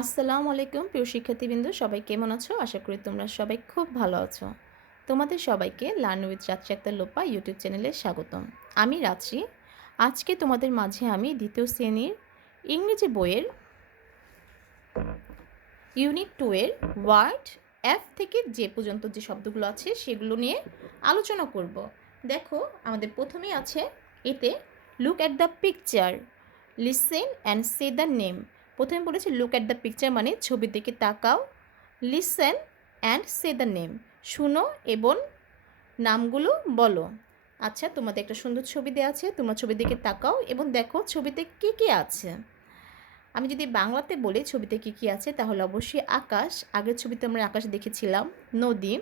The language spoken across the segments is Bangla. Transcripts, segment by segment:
আসসালামু আলাইকুম, প্রিয় শিক্ষার্থীবৃন্দ। সবাই কেমন আছো? আশা করি তোমরা সবাই খুব ভালো আছো। তোমাদের সবাইকে লার্ন উইথ রাত্রি আক্তার লোপা ইউটিউব চ্যানেলে স্বাগতম। আমি রাত্রি আজকে তোমাদের মাঝে আমি দ্বিতীয় শ্রেণির ইংরেজি বইয়ের ইউনিট টু এর ওয়ার্ড এফ থেকে যে পর্যন্ত যে শব্দগুলো আছে, সেগুলো নিয়ে আলোচনা করব। দেখো, আমাদের প্রথমেই আছে এতে look at the picture listen and say the name প্রথমে বলেছি লুক অ্যাট দ্য পিকচার মানে ছবির দিকে তাকাও। Listen and say the name শুনো এবং নামগুলো বলো। আচ্ছা তোমাদের একটা সুন্দর ছবি দেওয়া আছে, তোমার ছবির দিকে তাকাও এবং দেখো ছবিতে কী কী আছে। আমি যদি বাংলাতে বলি ছবিতে কী কী আছে, তাহলে অবশ্যই আকাশ। আগের ছবিতে আমরা আকাশ দেখেছিলাম, নদী,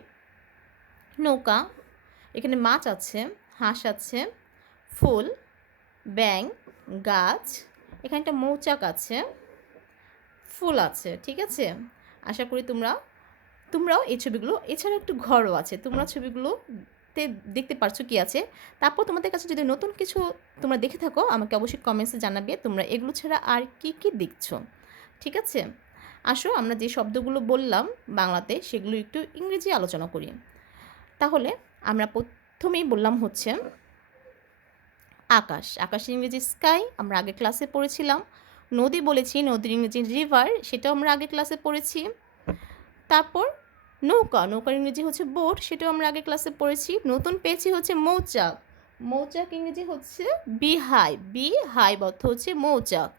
নৌকা, এখানে মাছ আছে, হাঁস আছে, ফুল ব্যাং গাছ, এখানে একটা মৌচাক আছে। ফুল আছে, ঠিক আছে? আশা করি তোমরা তোমরাও এই ছবিগুলো এছাড়া একটু ঘরও আছে। তোমরা ছবিগুলোতে দেখতে পারছ কি আছে? তারপর তোমাদের কাছে যদি নতুন কিছু তোমরা দেখে থাকো, আমাকে অবশ্যই কমেন্টসে জানাবে, তোমরা এগুলো ছাড়া আর কি কি দেখছ? ঠিক আছে? আসো, আমরা যে শব্দগুলো বললাম বাংলাতে, সেগুলো একটু ইংরেজি আলোচনা করি। তাহলে আমরা প্রথমেই বললাম হচ্ছে আকাশ। আকাশের ইংরেজি স্কাই আমরা আগে ক্লাসে পড়েছিলাম। নদী বলেছি নদীর ইংরেজি রিভার সেটাও আমরা আগে ক্লাসে পড়েছি। তারপর নৌকা, নৌকার ইংরেজি হচ্ছে বোট সেটাও আমরা আগে ক্লাসে পড়েছি। নতুন পেয়েছি হচ্ছে মৌচাক। মৌচাক ইংরেজি হচ্ছে বি হাই বি হাই অর্থ হচ্ছে মৌচাক।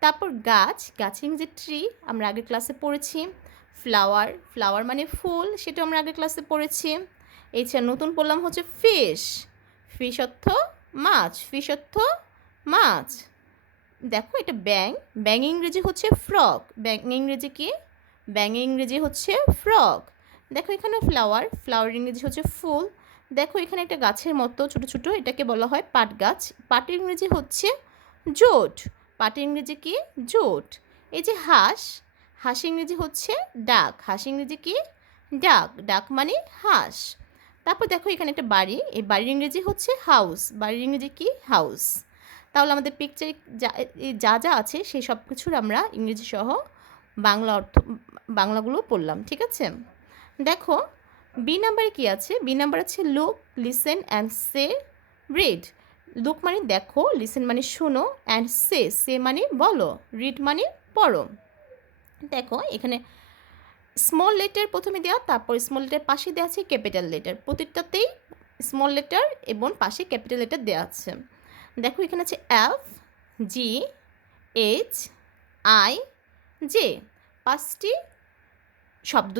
তারপর গাছ গাছ ইংরেজি ট্রি আমরা আগে ক্লাসে পড়েছি। ফ্লাওয়ার ফ্লাওয়ার মানে ফুল সেটা আমরা আগে ক্লাসে পড়েছি। এছাড়া নতুন পড়লাম হচ্ছে ফিশ ফিশ অর্থ মাছ ফিশ অর্থ মাছ। দেখো এটা ব্যাং ব্যাং ইংরেজি হচ্ছে ফ্রক। ব্যাং ইংরেজি কি? ব্যাং ইংরেজি হচ্ছে ফ্রক। দেখো এখানে ফ্লাওয়ার ফ্লাওয়ার ইংরেজি হচ্ছে ফুল। দেখো এখানে একটা গাছের মতো ছোট ছোট, এটাকে বলা হয় পাট গাছ। পাটের ইংরেজি হচ্ছে জোট। পাটের ইংরেজি কি? জোট। এই যে হাঁস হাঁস ইংরেজি হচ্ছে ডাক। হাঁস ইংরেজি কি? ডাক। ডাক মানে হাঁস। তারপর দেখো এখানে একটা বাড়ি। এই বাড়ির ইংরেজি হচ্ছে হাউস। বাড়ির ইংরেজি কি? হাউস। তাহলে আমাদের পিকচারে যা যা যা আছে সেই সব কিছুর আমরা ইংরেজি সহ বাংলা অর্থ বাংলাগুলো পড়লাম, ঠিক আছে? দেখো বি নাম্বারে কি আছে? বি নাম্বার আছে look listen and say read look মানে দেখো লিসেন মানে শোনো অ্যান্ড সে সে মানে বলো রিড মানে পড়ো। দেখো, এখানে স্মল লেটার প্রথমে দেওয়া তারপর স্মল লেটার পাশে দেওয়া আছে ক্যাপিটাল লেটার প্রতিটাতেই স্মল লেটার এবং পাশে ক্যাপিটাল লেটার দেওয়া আছে। দেখো, এখানে আছে F G H I J পাঁচটি শব্দ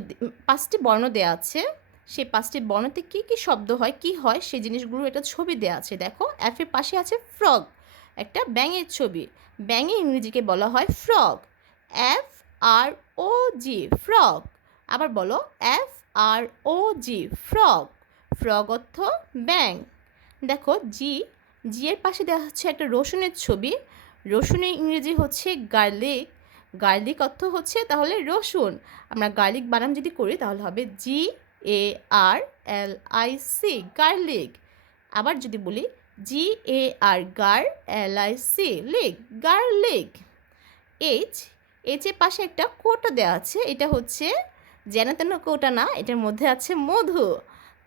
পাঁচটি বর্ণ দেওয়া আছে। সেই পাঁচটি বর্ণতে কী কী শব্দ হয়, কি হয় সেই জিনিসগুলো একটা ছবি দেওয়া আছে। দেখো এফের পাশে আছে ফ্রগ একটা ব্যাঙের ছবি। ব্যাঙে ইংরেজিকে বলা হয় frog F R O G frog আবার বলো F R O G frog frog অর্থ ব্যাং দেখো জি জি, এর পাশে দেওয়া হচ্ছে একটা রসুনের ছবি। রসুনের ইংরেজি হচ্ছে গার্লিক। গার্লিক অর্থ হচ্ছে তাহলে রসুন। আমরা গার্লিক বানাম যদি করি তাহলে হবে G A R L I C garlic. আবার যদি বলি জি এ আর গার এল আই সি লিক, গার্লিক। এইচ এইচের পাশে একটা কোটা দেওয়া আছে। এটা হচ্ছে যেন তেন কোটা না, এটার মধ্যে আছে মধু।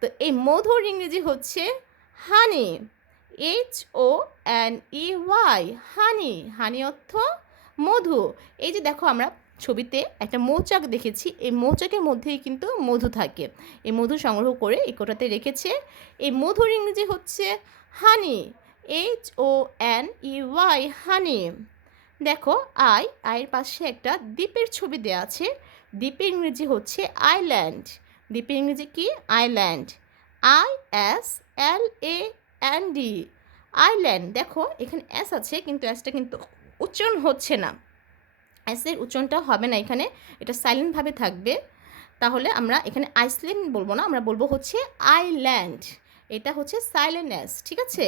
তো এই মধুর ইংরেজি হচ্ছে honey. H O N E Y honey honey অর্থ মধু। এই যে দেখো আমরা ছবিতে একটা মৌচাক দেখেছি। এই মৌচাকের মধ্যেই কিন্তু মধু থাকে। এই মধু সংগ্রহ করে এই কোটাতে রেখেছে। এই মধুর ইংরেজি হচ্ছে honey H O N E Y honey দেখো, আই আয়ের পাশে একটা দ্বীপের ছবি দেওয়া আছে। দ্বীপের ইংরেজি হচ্ছে আইল্যান্ড দ্বীপের ইংরেজি কি? Island I S L A N D island. দেখো, এখানে এস আছে, কিন্তু এসটা কিন্তু উচ্চারণ হচ্ছে না। এসের উচ্চারণটা হবে না এখানে, এটা সাইলেন্টভাবে থাকবে। তাহলে আমরা এখানে আইসল্যান্ড বলব না, আমরা বলব হচ্ছে আইল্যান্ড। এটা হচ্ছে সাইলেন্ট অ্যাস, ঠিক আছে?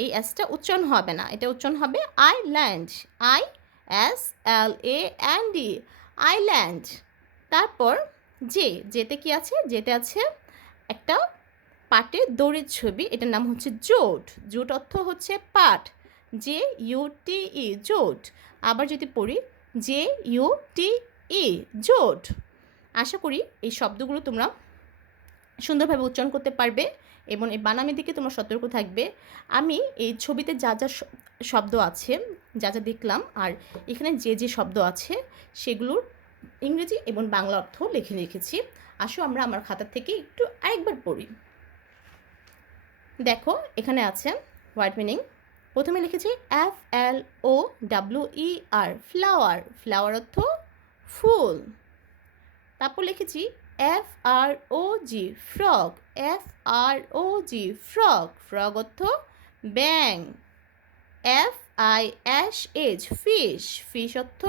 এই এসটা উচ্চারণ হবে না, এটা উচ্চারণ হবে island. I S L A N D island. তারপর যে যেতে কি আছে? যেতে আছে একটা পাটের দড়ির ছবি, এটার নাম হচ্ছে জোট। জোট অর্থ হচ্ছে পাট জে ইউ টি ই জোট। আবার যদি পড়ি জে ইউ টি ই জোট। আশা করি এই শব্দগুলো তোমরা সুন্দরভাবে উচ্চারণ করতে পারবে এবং এই বানামের দিকে তোমরা সতর্ক থাকবে। আমি এই ছবিতে যা যা শব্দ আছে, যা যা দেখলাম, আর এখানে যে যে শব্দ আছে, সেগুলোর ইংরেজি এবং বাংলা অর্থ লিখে রেখেছি। আসো আমরা আমার খাতা থেকে একটু আরেকবার পড়ি। দেখো, এখানে আছে ওয়ার্ড মিনিং প্রথমে লিখেছি F L O W E R flower flower অর্থ ফুল। তারপর লিখেছি F R O G frog F R O G frog frog অর্থ ব্যাং F I S H fish fish অর্থ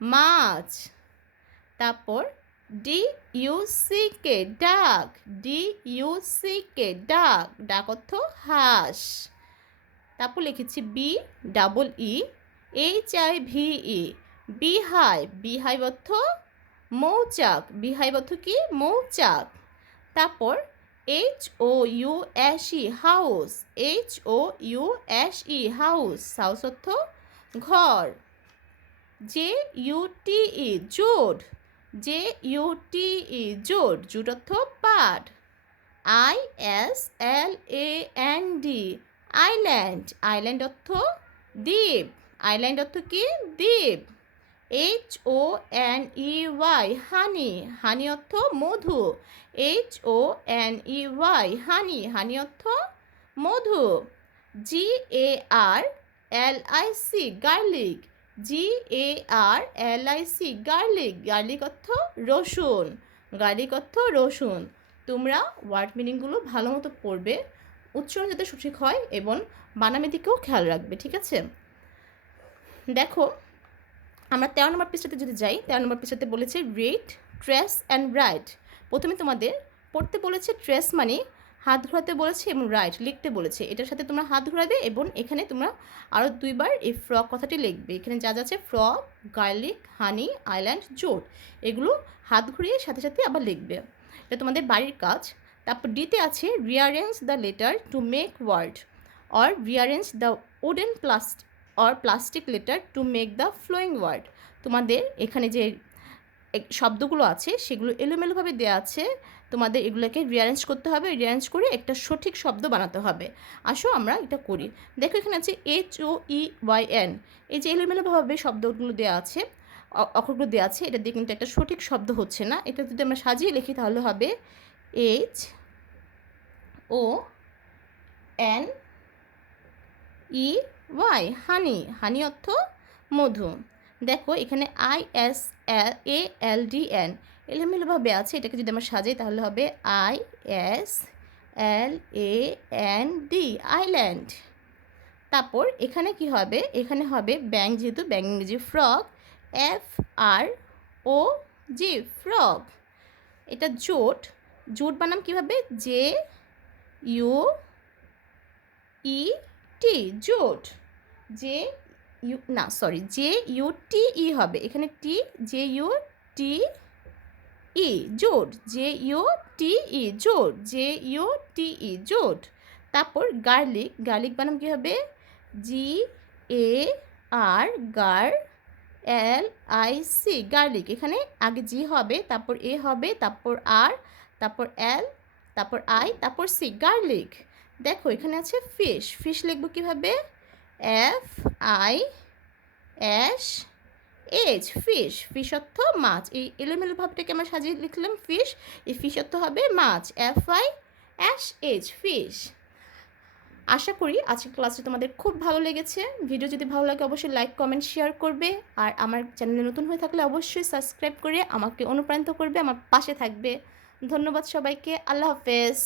মাছ। তারপর ডি ইউ সি কে ডাক ডি ইউ সি কে ডাক ডাক অর্থ হাঁস। তারপর লিখেছি B double E H I V E beehive beehive অর্থ মৌচাক। বিহাই অর্থ কি? মৌচাক। তারপর H O U S E house H O U S E house house অর্থ ঘর। J U T E jute J U T E jute jute অর্থ পাট। I S L A N D island island অর্থ দ্বীপ। আইল্যান্ড অর্থ কি? দ্বীপ। H O N E Y honey honey অর্থ মধু। H O N E Y honey honey অর্থ মধু। G A R L I C garlic G A R L I C garlic garlic অর্থ রসুন গার্লিক অর্থ রসুন। তোমরা ওয়ার্ড মিনিংগুলো ভালো মতো পড়বে, উচ্চারণ যাতে সঠিক হয় এবং বানামের দিকেও খেয়াল রাখবে, ঠিক আছে? দেখো, আমরা তেরো নম্বর পৃষ্ঠাতে যদি যাই, তেরো নম্বর পৃষ্ঠাতে বলেছে রিড ট্রেস অ্যান্ড রাইট প্রথমে তোমাদের পড়তে বলেছে ট্রেস মানে হাত ঘোরাতে বলেছে এবং রাইট লিখতে বলেছে। এটার সাথে তোমরা হাত ঘোরাবে এবং এখানে তোমরা আরও দুইবার এই ফ্রক কথাটি লিখবে। এখানে যা যা আছে ফ্রক গার্লিক হানি আইল্যান্ড জোট এগুলো হাত ঘুরিয়ে সাথে সাথে আবার লিখবে। এটা তোমাদের বাড়ির কাজ। তারপর ডিতে আছে rearrange the letter to make word or rearrange the wooden plast or plastic letter to make the flowing word তোমাদের এখানে যে শব্দগুলো আছে, সেগুলো এলোমেলোভাবে দেওয়া আছে। তোমাদের এগুলোকে রিয়ারেঞ্জ করতে হবে রিয়ারেঞ্জ করে একটা সঠিক শব্দ বানাতে হবে। আসো আমরা এটা করি। দেখো এখানে আছে H O E Y N এই যে এলোমেলোভাবে শব্দগুলো দেওয়া আছে অক্ষরগুলো দেওয়া আছে, এটা দিয়ে কিন্তু একটা সঠিক শব্দ হচ্ছে না। এটা যদি আমরা সাজিয়ে লিখি তাহলে হবে H O N E Y honey honey অর্থ মধু। দেখো এখানে I S L A L D N এলোমেলোভাবে আছে, এটাকে যদি আমরা সাজাই তাহলে হবে I S L A N D island তারপর এখানে কি হবে? এখানে হবে ব্যাং যেহেতু ব্যাং ইংরেজি frog F R O G frog এটা জোট জোট বানাম কীভাবে J U E T jute. J U, না sorry J U, T, E হবে। এখানে টি জে ইউ, টি, ই জোট জে ইউ, টি, ই জোট জে ইউ, টি, ই জোট তারপর গার্লিক গার্লিক বানাম কী হবে? জি এ আর গার এল আই সি গার্লিক। এখানে আগে জি হবে, তারপর এ হবে, তারপর আর তারপর এল তারপর আই তারপর সি গার্লিক। দেখো, এখানে আছে ফিশ ফিশ লিখব কীভাবে? F I S H fish fish অর্থ মাছ। এই এলোমেলো ভাবটাকে আমরা সাজিয়ে লিখলাম ফিশ এই ফিশ অর্থ হবে মাছ। F I S H fish আশা করি আজকের ক্লাসটি তোমাদের খুব ভালো লেগেছে। ভিডিও যদি ভালো লাগে অবশ্যই লাইক কমেন্ট শেয়ার করবে। আর আমার চ্যানেলে নতুন হয়ে থাকলে অবশ্যই সাবস্ক্রাইব করে আমাকে অনুপ্রাণিত করবে, আমার পাশে থাকবে। ধন্যবাদ সবাইকে। আল্লাহ হাফেজ।